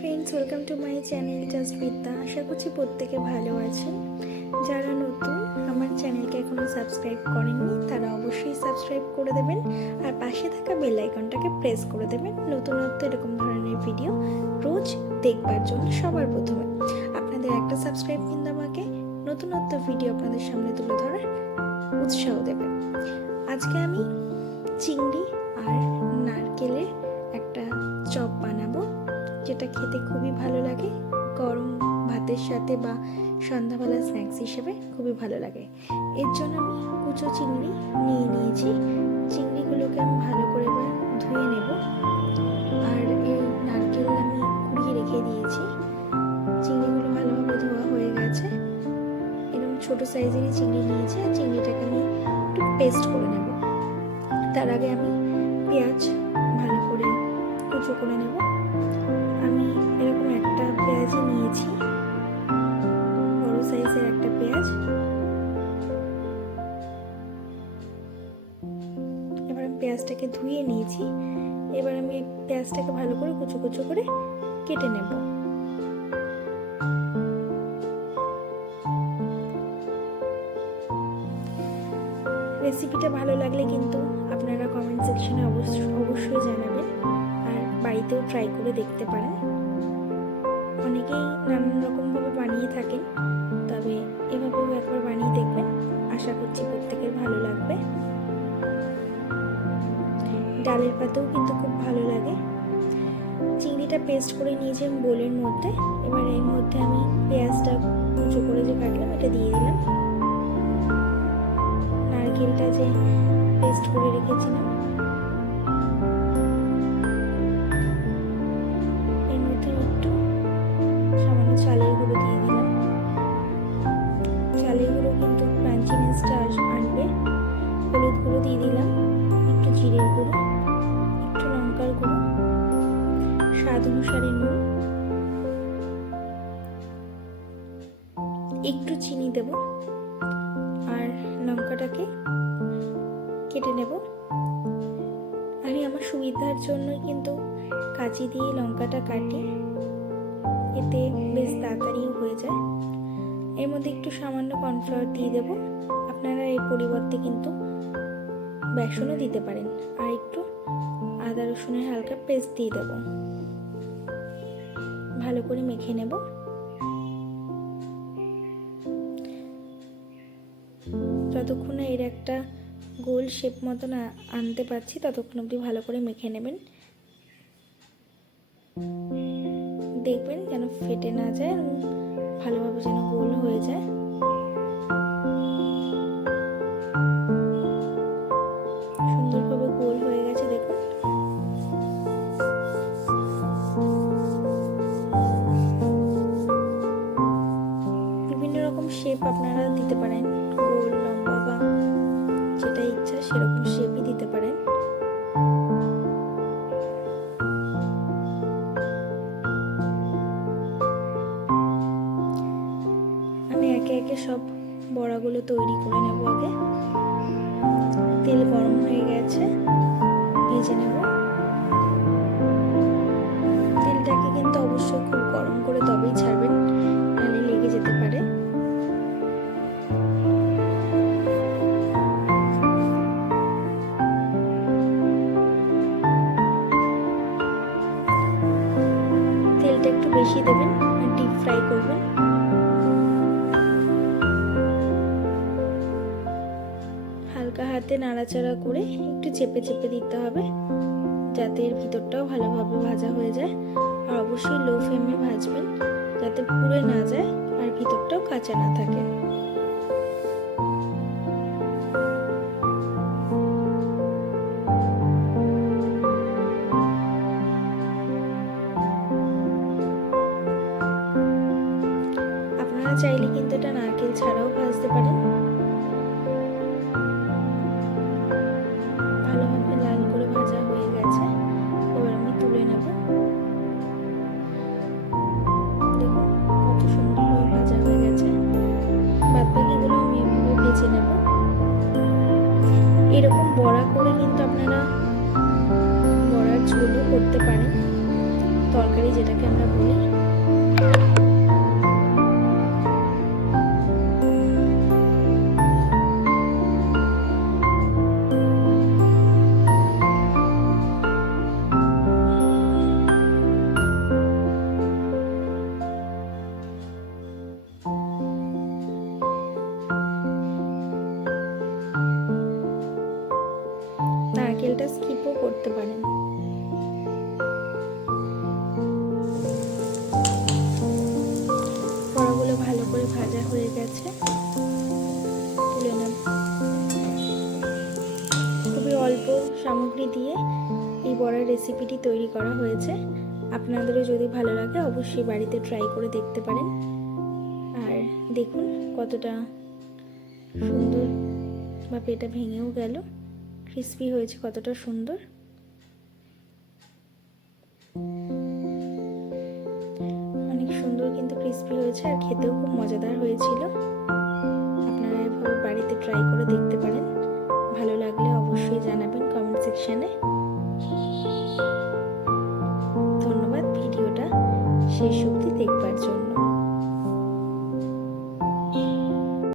Friends, welcome to my channel just বিদ্যা। আশা করছি প্রত্যেকে ভালো আছেন। যারা নতুন আমার চ্যানেলকে এখনও সাবস্ক্রাইব করেননি তারা অবশ্যই সাবস্ক্রাইব করে দেবেন আর পাশে থাকা বেল আইকনটাকে প্রেস করে দেবেন নতুনত্ব এরকম ধরনের ভিডিও রোজ দেখবার জন্য। সবার প্রথমে আপনাদের একটা সাবস্ক্রাইব কিন্তু আমাকে নতুনত্ব ভিডিও আপনাদের সামনে তুলে ধরার উৎসাহ দেবে। আজকে আমি চিংড়ি আর নারকেলের একটা চপ বানাবো, যেটা খেতে খুবই ভালো লাগে। গরম ভাতের সাথে বা সন্ধ্যাবেলা স্ন্যাক্স হিসেবে খুবই ভালো লাগে। এর জন্য আমি কুচো চিংড়ি নিয়ে নিয়েছি। চিংড়িগুলোকে আমি ভালো করে ধুয়ে নেব। আর এই নারকেল আমি কুড়িয়ে রেখে দিয়েছি। চিংড়িগুলো ভালোভাবে ধোয়া হয়ে গেছে। এরকম ছোট সাইজেরই চিংড়ি নিয়েছি আর চিংড়িটাকে আমি একটু পেস্ট করে নেব। তার আগে আমি পেঁয়াজ ভালো করে কুচো করে নেব। আমি এরকম একটা পেঁয়াজই নিয়েছি, বড় সাইজের একটা পেঁয়াজ। এবার আমি পেঁয়াজটাকে ধুয়ে নিয়েছি। এবার আমি পেঁয়াজটাকে ভালো করে কুচো কুচো করে কেটে নেব। রেসিপিটা ভালো লাগলে কিন্তু আপনারা কমেন্ট সেকশনে অবশ্যই জানাবেন আর বাড়িতেও ট্রাই করে দেখতে পারেন। অনেকেই নানান রকমভাবে বানিয়ে থাকেন, তবে এভাবেও একবার বানিয়ে দেখবেন। আশা করছি প্রত্যেকের ভালো লাগবে। ডালের পাতেও কিন্তু খুব ভালো লাগে। চিংড়িটা পেস্ট করে নিয়েছি আমি বোলের মধ্যে। এবার এর মধ্যে আমি পেঁয়াজটা কুচো করে যে কাটলাম এটা দিয়ে দিলাম। নারকেলটা যে পেস্ট করে রেখেছিলাম এর মধ্যে একটু সামান্য চালের গুঁড়ো দিয়ে দিলাম। চালের গুঁড়ো কিন্তু ক্রাঞ্চিনেসটা আনবে। হলুদ গুঁড়ো দিয়ে দিলাম, একটু জিরের গুঁড়ো, একটু লঙ্কার গুঁড়ো, স্বাদ অনুসারে নুন, একটু চিনি দেব আর লঙ্কাটাকে কেটে নেব। আমি আমার সুবিধার জন্যই কিন্তু কাঁচি দিয়ে লঙ্কাটা কাটি, এতে বেশ তাড়াতাড়িও হয়ে যায়। এর মধ্যে একটু সামান্য কর্নফ্লাওয়ার দিয়ে দেব। আপনারা এর পরিবর্তে কিন্তু বেসনও দিতে পারেন। আর একটু আদা রসুনের হালকা পেস্ট দিয়ে দেব। ভালো করে মেখে নেব। যতক্ষণ না এর একটা গোল শেপ মতন আনতে পারছি ততক্ষণ অবধি ভালো করে মেখে নেবেন। দেখবেন যেন ফেটে না যায় এবং ভালোভাবে যেন গোল হয়ে যায়। সুন্দরভাবে গোল হয়ে গেছে দেখুন। বিভিন্ন রকম শেপ আপনারা দিতে পারেন, গোল, লম্বা বা যেটা ইচ্ছা সেরকম শেপই দিতে পারেন। আমি একে একে সব বড়াগুলো তৈরি করে নেব। আগে তেল গরম হয়ে গেছে, ভেজে নেব। তেলটাকে কিন্তু অবশ্যই খুব গরম করে তবেই ছাড়বেন, নাহলে লেগে যেতে পারে। তেলটা একটু বেশি দেবেন আর ডিপ ফ্রাই করবেন। হালকা হাতে নাড়াচাড়া করে একটু চেপে চেপে দিতে হবে, যাতে এর ভিতরটাও ভালোভাবে ভাজা হয়ে যায়। আর অবশ্যই লো ফ্লেমে ভাজবেন, যাতে পুড়ে না যায় আর ভিতরটাও কাঁচা না থাকে। আপনারা চাইলে কিন্তু এটা নারকেল ছাড়াও ভাজতে পারেন। ভালোভাবে লাল করে ভাজা হয়ে গেছে, এবার আমি তুলে নেব। দেখুন কত সুন্দরভাবে ভাজা হয়ে গেছে। বাদবাকিগুলো আমি এভাবে ভেজে নেব। এরকম বড়া করে কিন্তু আপনারা বড়ার ঝোলও করতে পারেন, তরকারি তরকারি যেটাকে আমরা বলি। নারকেলটা স্কিপও করতে পারেন। বড়াগুলো ভালো করে ভাজা হয়ে গেছে, তুলে নেব। খুবই অল্প সামগ্রী দিয়ে এই বড়ার রেসিপিটি তৈরি করা হয়েছে। আপনাদেরও যদি ভালো লাগে অবশ্যই বাড়িতে ট্রাই করে দেখতে পারেন। আর দেখুন কতটা সুন্দর ভাবে এটা ভেঙেও গেল, ক্রিস্পি হয়েছে কতটা সুন্দর। অনেক সুন্দর কিন্তু ক্রিস্পি হয়েছে আর খেতেও খুব মজাদার হয়েছিল। আপনারা এভাবে বাড়িতে ট্রাই করে দেখতে পারেন। ভালো লাগলে অবশ্যই জানাবেন কমেন্ট সেকশনে। ধন্যবাদ ভিডিওটা শেষ অবধি